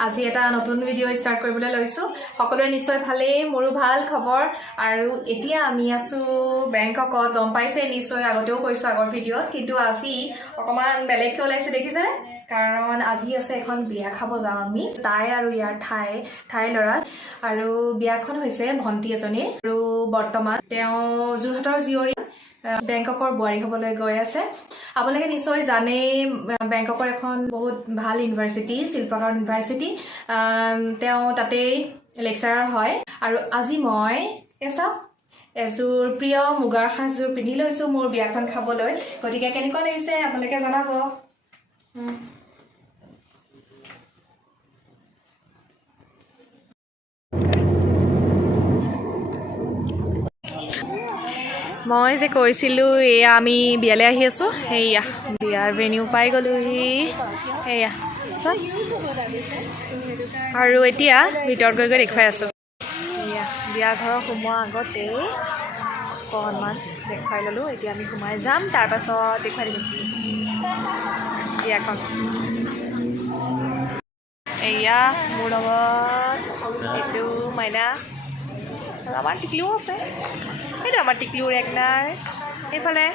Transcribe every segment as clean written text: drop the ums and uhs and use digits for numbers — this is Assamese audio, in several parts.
আজি এটা নতুন ভিডিঅ' ষ্টাৰ্ট কৰিবলৈ লৈছোঁ সকলোৰে নিশ্চয় ভালেই মোৰো ভাল খবৰ আৰু এতিয়া আমি আছো বেংককত গম পাইছে নিশ্চয় আগতেও কৈছোঁ আগৰ ভিডিঅ'ত কিন্তু আজি অকমান বেলেগকৈ ওলাইছে দেখিছে কাৰণ আজি আছে এখন বিয়া খাব যাওঁ আমি তাই আৰু ইয়াৰ ঠাই ল'ৰা আৰু বিয়াখন হৈছে ভণ্টি এজনী আৰু বৰ্তমান তেওঁ যোৰহাটৰ জীয়ৰী বেংককৰ বোৱাৰী হ'বলৈ গৈ আছে আপোনালোকে নিশ্চয় জানে বেংককৰ এখন বহুত ভাল ইউনিভাৰ্চিটি শিল্পকাৰ ইউনিভাৰ্চিটি তেওঁ তাতেই লেকচাৰাৰ হয় আৰু আজি মই এযোৰ প্ৰিয় মুগাৰ সাজযোৰ পিন্ধি লৈছোঁ মোৰ বিয়াখন খাবলৈ গতিকে কেনেকুৱা লাগিছে আপোনালোকে জনাব মই যে কৈছিলোঁ এয়া আমি বিয়ালৈ আহি আছোঁ সেয়া বিয়াৰ ভেনিউ পাই গ'লোহি সেয়া আৰু এতিয়া ভিতৰত গৈ দেখুৱাই আছোঁ এয়া বিয়া ঘৰৰ সোমোৱাৰ আগতে অকণমান দেখুৱাই ল'লোঁ এতিয়া আমি সোমাই যাম তাৰপাছত দেখুৱাই দিম বিয়াখন এয়া মোৰ লগত এইটো মাইনা আৰু আমাৰ টিকলিও আছে সেইটো আমাৰ টিকলিৰ একনাৰ এইফালে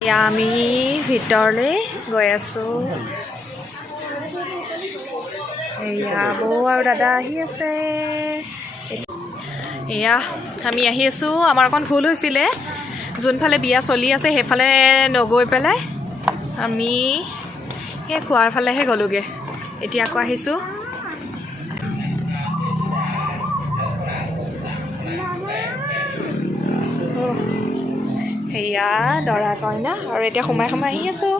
এয়া আমি ভিতৰলৈ গৈ আছোঁ এয়া বৌ আৰু দাদা আহি আছে এয়া আমি আহি আছোঁ আমাৰ অকণ ভুল হৈছিলে যোনফালে বিয়া চলি আছে সেইফালে নগৈ পেলাই আমি সেই খোৱাৰ ফালেহে গ'লোগৈ এতিয়া আকৌ আহিছোঁ সেয়া দৰা কইনা আৰু এতিয়া সোমাই আহি আছোঁ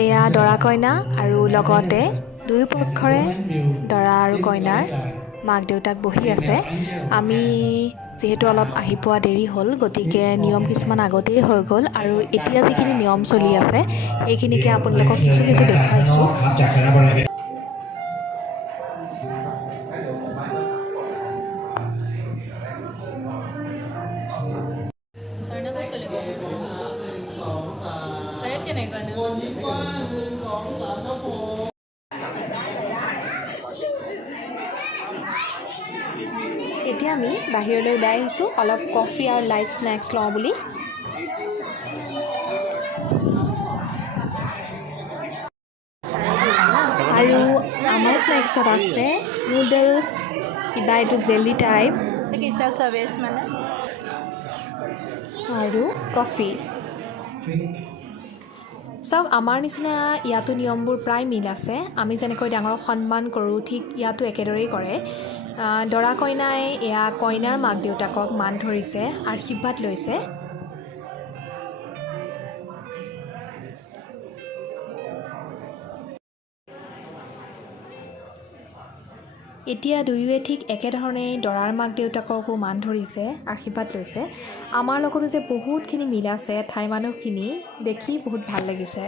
এয়া দৰা কইনা আৰু লগতে দুয়ো পক্ষৰে দৰা আৰু কইনাৰ মাক দেউতাক বহি আছে আমি যিহেতু অলপ আহি পোৱা দেৰি হ'ল গতিকে নিয়ম কিছুমান আগতেই হৈ গ'ল আৰু এতিয়া যিখিনি নিয়ম চলি আছে সেইখিনিকে আপোনালোকক কিছু দেখুৱাইছোঁ এতিয়া আমি বাহিৰলৈ ওলাই আহিছোঁ অলপ কফি আৰু লাইট স্নেক্স লওঁ বুলি আৰু আমাৰ স্নেক্সত আছে নুডলছ কিবা এইটো জেলি টাইপ চাৰ্ভিচ মানে আৰু কফি চাওক আমাৰ নিচিনা ইয়াতো নিয়মবোৰ প্ৰায় মিল আছে আমি যেনেকৈ ডাঙৰক সন্মান কৰোঁ ঠিক ইয়াতো একেদৰেই কৰে দৰা কইনাই এয়া কইনাৰ মাক দেউতাকক মান ধৰিছে আশীৰ্বাদ লৈছে এতিয়া দুয়োৱে ঠিক একেধৰণে দৰাৰ মাক দেউতাককো মান ধৰিছে আশীৰ্বাদ লৈছে আমাৰ লগতো যে বহুতখিনি মিল আছে ঠাই মানুহখিনি দেখি বহুত ভাল লাগিছে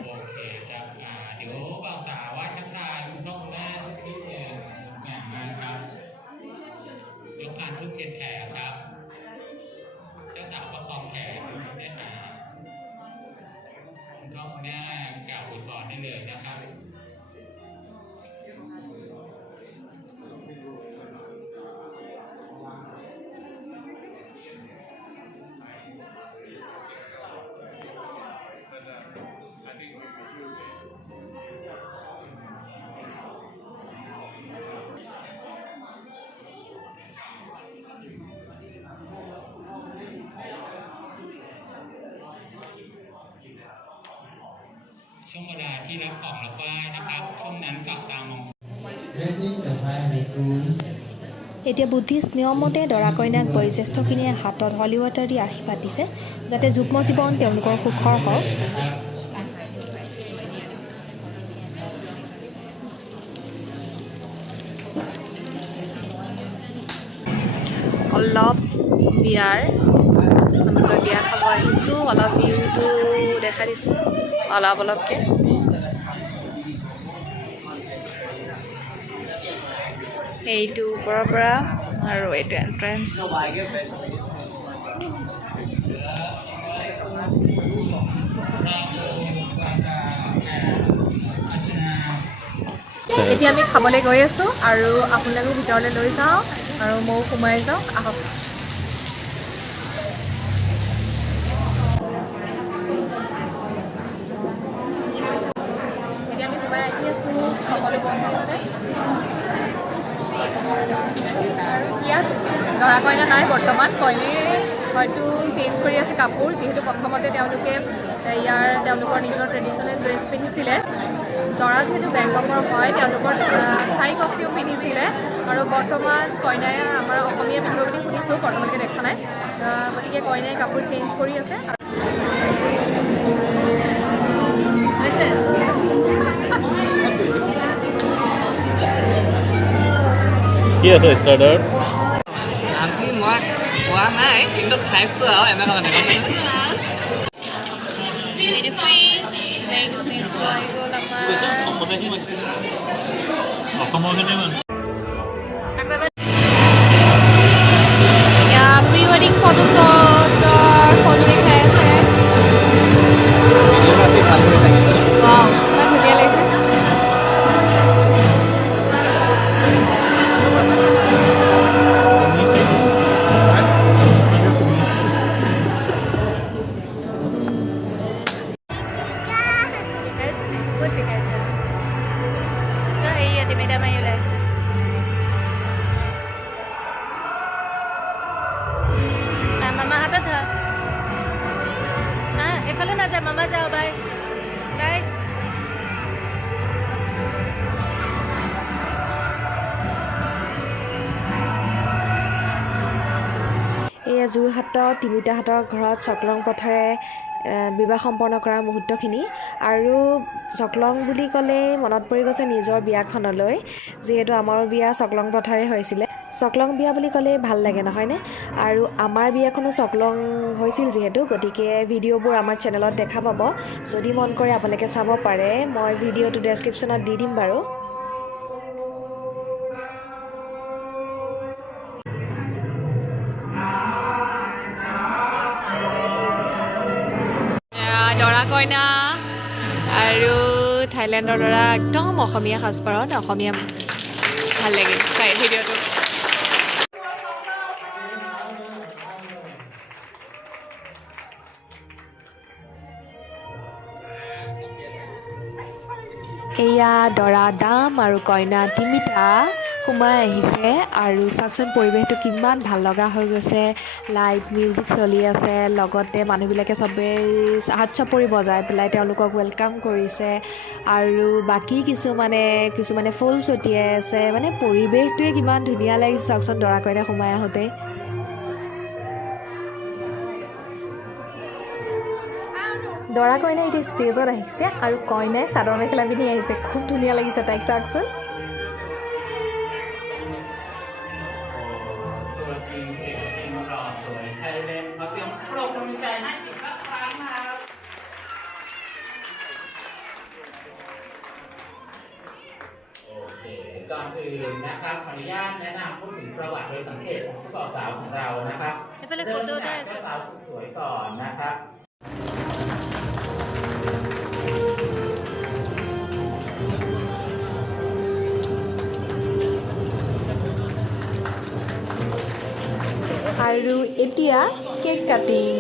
ช่วงเวลาที่รับของรับไหว้นะครับช่วงนั้นกลับตามอง এতিয়া বুদ্ধিষ্ট নিয়মমতে দৰা কইনাক বয়োজ্যেষ্ঠখিনিয়ে হাতত হলি ৱাটাৰ দি আশীৰ্বাদ দিছে যাতে যুগ্ম জীৱন তেওঁলোকৰ সুখৰ হওক অলপ বিয়াৰ আমি বিয়া খাব আহিছোঁ অলপ ভিউটো দেখাই দিছোঁ অলপকৈ এইটো ওপৰৰ পৰা আৰু এইটো এণ্ট্ৰেঞ্চ এতিয়া আমি খাবলৈ গৈ আছোঁ আৰু আপোনালোকো ভিতৰলৈ লৈ যাওঁ আৰু ময়ো সোমাই যাওঁ আহক। এতিয়া আমি সোমাই আহি আছোঁ, সকলো বন্ধ আছে আৰু ইয়াত দৰা কইনা নাই বৰ্তমান। কইনে হয়তো চেঞ্জ কৰি আছে কাপোৰ, যিহেতু প্ৰথমতে তেওঁলোকে তেওঁলোকৰ নিজৰ ট্ৰেডিশ্যনেল ড্ৰেছ পিন্ধিছিলে। দৰা যিহেতু বেংককৰ হয়, তেওঁলোকৰ থাই কষ্টিউম পিন্ধিছিলে আৰু বৰ্তমান কইনাই আমাৰ অসমীয়া পিন্ধিব বুলি শুনিছোঁ, বৰ্তমানলৈকে দেখা নাই। গতিকে কইনাই কাপোৰ চেঞ্জ কৰি আছে। কি আছে ষ্টাৰ্টাৰ? আনকি মই খোৱা নাই, কিন্তু খাইছোঁ আৰু এনেকুৱা মানে প্ৰি ৱেডিং ফটোশ্বুটৰ ফটো দেখাই আছে। ৱাও, ইমান ধুনীয়া লাগিছে। মামা হাতত ধৰ এইফালে নাযায়, মামা যাওঁ বাই বাই। এয়া যোৰহাটত তিমিতাহাতৰ ঘৰত চকলং প্ৰথাৰে বিবাহ সম্পন্ন কৰাৰ মুহূৰ্তখিনি। আৰু চকলং বুলি ক'লেই মনত পৰি গৈছে নিজৰ বিয়াখনলৈ, যিহেতু আমাৰো বিয়া চকলং প্ৰথাৰে হৈছিলে। চকলং বিয়া বুলি ক'লেই ভাল লাগে নহয়নে? আৰু আমাৰ বিয়াখনো চকলং হৈছিল যিহেতু, গতিকে ভিডিঅ'বোৰ আমাৰ চেনেলত দেখা পাব। যদি মন কৰে আপোনালোকে চাব পাৰে, মই ভিডিঅ'টো ডেছক্ৰিপশ্যনত দি দিম বাৰু। দৰা কইনা আৰু থাইলেণ্ডৰ দৰা একদম অসমীয়া সাজপাৰত, অসমীয়া ভাল লাগে চাই ভিডিঅ'টো। এয়া দৰা দাম আৰু কইনা তিমিতা সোমাই আহিছে আৰু চাওকচোন পৰিৱেশটো কিমান ভাল লগা হৈ গৈছে। লাইট মিউজিক চলি আছে, লগতে মানুহবিলাকে চবেই হাত চাপৰি বজাই পেলাই তেওঁলোকক ৱেলকাম কৰিছে আৰু বাকী কিছুমানে ফুল ছটিয়াই আছে। মানে পৰিৱেশটোৱে কিমান ধুনীয়া লাগিছে চাওকচোন দৰা কইনা সোমাই আহোঁতে। দৰা কইনা এতিয়া ষ্টেজত আহিছে আৰু কইনাই চাদৰ মেখেলা পিন্ধি আহিছে, খুব ধুনীয়া লাগিছে তাইক চাওকচোন।ก่อนอื่นนะครับขออนุญาตแนะนำพูดถึงประวัติโดยสังเกตของผู้บ่าวสาวของเรานะครับเริ่มจากเจ้าสาวสุดสวยก่อนนะครับ আৰু এতিয়া কেক কাটিং।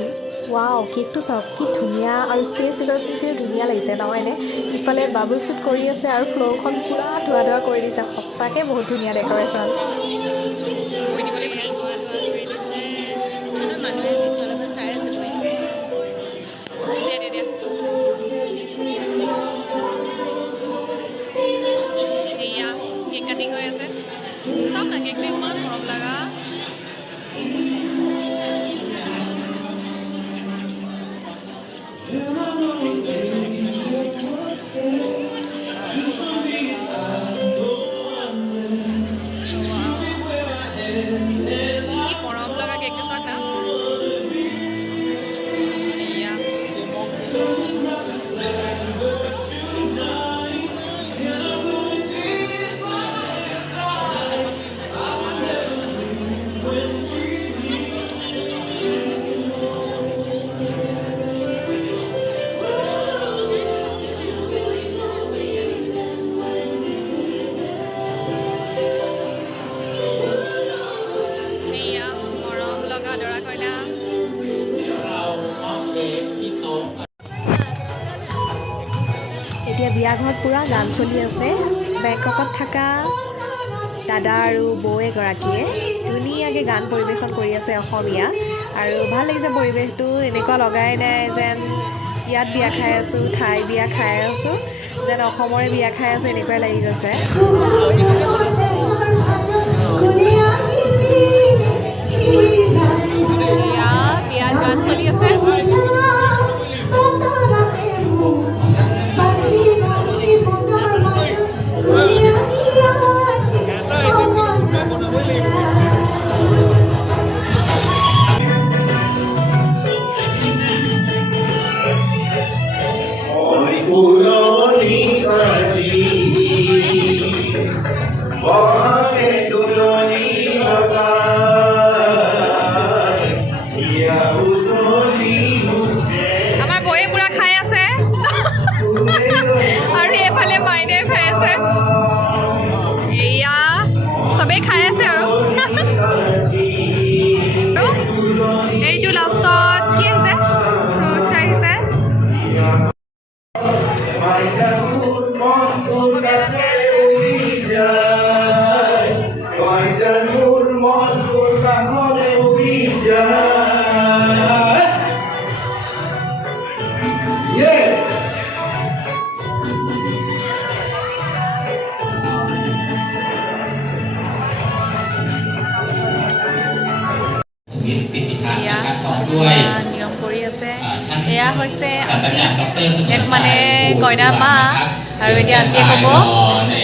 ৱাও, কেকটো চাওক কি ধুনীয়া আৰু ষ্টেজ ডেক'ৰেশ্যনটোও ধুনীয়া লাগিছে নহয়নে? ইফালে বাবল শ্বুট কৰি আছে আৰু ফ্ল'ৰখন পূৰা ধোৱা ধোৱা কৰি দিছে। সঁচাকৈ বহুত ধুনীয়া ডেক'ৰেশ্যন। কেক কাটিং হৈ আছে, চাওক না কেকটো ইমান মৰম লগা। এতিয়া বিয়া ঘৰত পূৰা গান চলি আছে। বেংককত থকা দাদা আৰু বৌ এগৰাকীয়ে ধুনীয়াকৈ গান পৰিৱেশন কৰি আছে অসমীয়া, আৰু ভাল লাগিছে পৰিৱেশটো। এনেকুৱা লগাই নাই যেন ইয়াত বিয়া খাই আছোঁ, ঠাই বিয়া খাই আছোঁ, যেন অসমৰে বিয়া খাই আছোঁ, এনেকুৱাই লাগি গৈছে। বিয়াত গান চলি আছে। আমাৰ বৌয়ে পুৰা খাই আছে আৰু এইফালে মাইনে খাই আছে। এয়া চবেই খাই আছে আৰু এইটো লাষ্টত কি আহিছে, ফ্ৰুটছ আহিছে। নিয়ম কৰি আছে। এয়া হৈছে এক মানে কইনাৰ মা, আৰু এতিয়া আন্টিয়ে ক'ব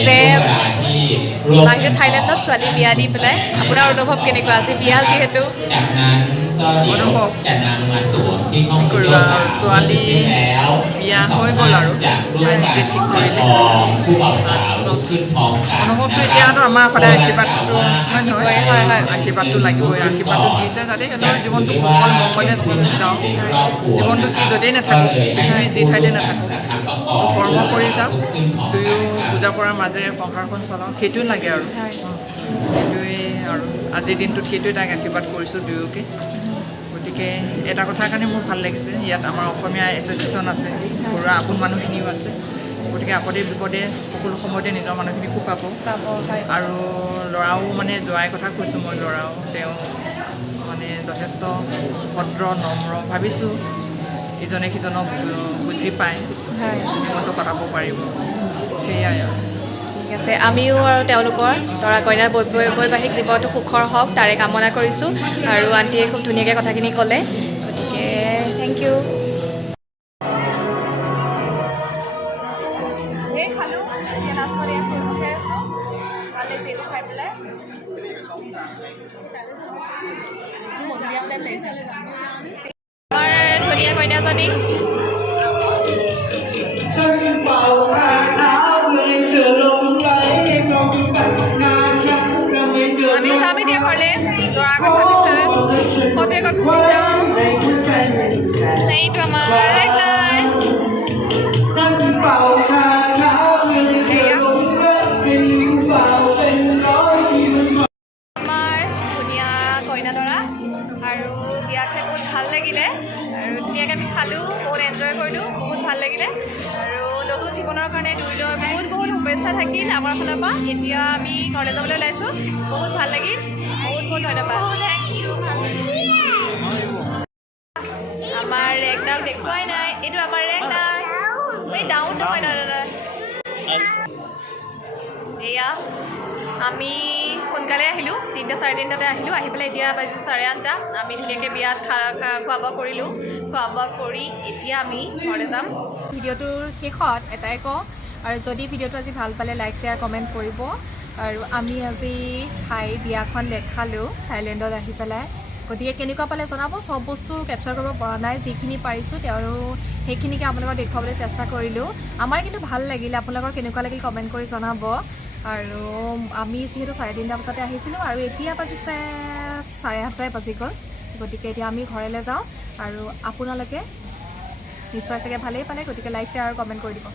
যে বাহিৰত থাইলেণ্ডত ছোৱালী বিয়া দি পেলাই আপোনাৰ অনুভৱ কেনেকুৱা? আজি বিয়া যিহেতু অনুভৱ কৰিবা আৰু ছোৱালী বিয়া হৈ গ'ল আৰু তাই নিজে ঠিক কৰিলে। অনুভৱটো এতিয়াতো আমাৰ সদায় আশীৰ্বাদটো হয় নহয়, আশীৰ্বাদটো লাগিবই। আশীৰ্বাদটো দিছে যাতে সিহঁতৰ জীৱনটো সুফল মংগলে যাওঁ। জীৱনটো কি য'তেই নাথাকক, পৃথিৱীৰ যি ঠাইতে নাথাকক, কৰ্ম কৰি যাওঁ, দুয়ো বুজা পৰাৰ মাজেৰে সংসাৰখন চলাওঁ, সেইটোৱে লাগে আৰু সেইটোৱে। আৰু আজিৰ দিনটোত সেইটোৱে তাইক আশীৰ্বাদ কৰিছোঁ দুয়োকে। গতিকে এটা কথাৰ কাৰণে মোৰ ভাল লাগিছে, ইয়াত আমাৰ অসমীয়া এছ'চিয়েশ্যন আছে, ঘৰুৱা আপোন মানুহখিনিও আছে। গতিকে আপদে বিপদে সকলো সময়তে নিজৰ মানুহখিনি খুব পাব। আৰু ল'ৰাও মানে জোৱাইৰ কথা কৈছোঁ মই, ল'ৰাও তেওঁ মানে যথেষ্ট ভদ্ৰ নম্ৰ, ভাবিছোঁ ইজনে সিজনক বুজি পায়, জীৱনটো কটাব পাৰিব, সেয়াই আৰু। ঠিক আছে, আমিও আৰু তেওঁলোকৰ দৰা কইনাৰ বৈবাহিক জীৱনটো সুখৰ হওক তাৰে কামনা কৰিছোঁ। আৰু আণ্টিয়ে খুব ধুনীয়াকৈ কথাখিনি ক'লে, গতিকে থেংক ইউ। সেই খালোঁ, এতিয়া লাষ্টত এয়া ফ্ৰুটছ খাই আছোঁ। ভাল লাগিছে এইটো খাই পেলাই। আমাৰ ধুনীয়া কইনাজনী আমি যাম এতিয়া ঘৰলৈ। দৰা আগত ভাবিছে ফটোৱে কপি যাওঁ। এইটো আমাৰ ৰেগনাৰ। আমাৰ ধুনীয়া কইনা দৰা, আৰু বিয়া খাই বহুত ভাল লাগিলে, আৰু ধুনীয়াকৈ আমি খালোঁ, বহুত এনজয় কৰিলোঁ, বহুত ভাল লাগিলে। আৰু নতুন জীৱনৰ কাৰণে দুয়োলৈ বহুত বহুত শুভেচ্ছা থাকিল আমাৰ ফালৰ পৰা। এতিয়া আমি ঘৰলৈ যাবলৈ ওলাইছোঁ, বহুত ভাল লাগিল, বহুত বহুত ধন্যবাদ। Thank you. আমাৰ ৰেগনাৰ দেখুৱাই নাই, এইটো আমাৰ ৰেগনাৰ। এই ডাউন নহয় দাদা। এয়া আমি সোনকালে আহিলোঁ, 3টা 3:30 আহিলোঁ। আহি পেলাই এতিয়া বাজিছে 8:30। আমি ধুনীয়াকৈ বিয়াত খোৱা বোৱা কৰিলোঁ। খোৱা বোৱা কৰি এতিয়া আমি ঘৰলৈ যাম। ভিডিঅ'টোৰ শেষত এটাই কওঁ, আৰু যদি ভিডিঅ'টো আজি ভাল পালে লাইক শ্বেয়াৰ কমেণ্ট কৰিব। আৰু আমি আজি বিয়াখন দেখালোঁ থাইলেণ্ডত আহি পেলাই, গতিকে কেনেকুৱা পালে জনাব। চব বস্তু কেপচাৰ কৰিব পৰা নাই, যিখিনি পাৰিছোঁ তেওঁ সেইখিনিকে আপোনালোকক দেখুৱাবলৈ চেষ্টা কৰিলোঁ। আমাৰ কিন্তু ভাল লাগিল, আপোনালোকৰ কেনেকুৱা লাগিল কমেণ্ট কৰি জনাব। আৰু আমি যিহেতু 3:30 বজাতে আহিছিলোঁ, আৰু এতিয়া বাজিছে 8:30 বাজি গ'ল। গতিকে এতিয়া আমি ঘৰলৈ যাওঁ, আৰু আপোনালোকে নিশ্চয় চাগে ভালেই পালে, গতিকে লাইক শ্বেয়াৰ আৰু কমেণ্ট কৰি দিব।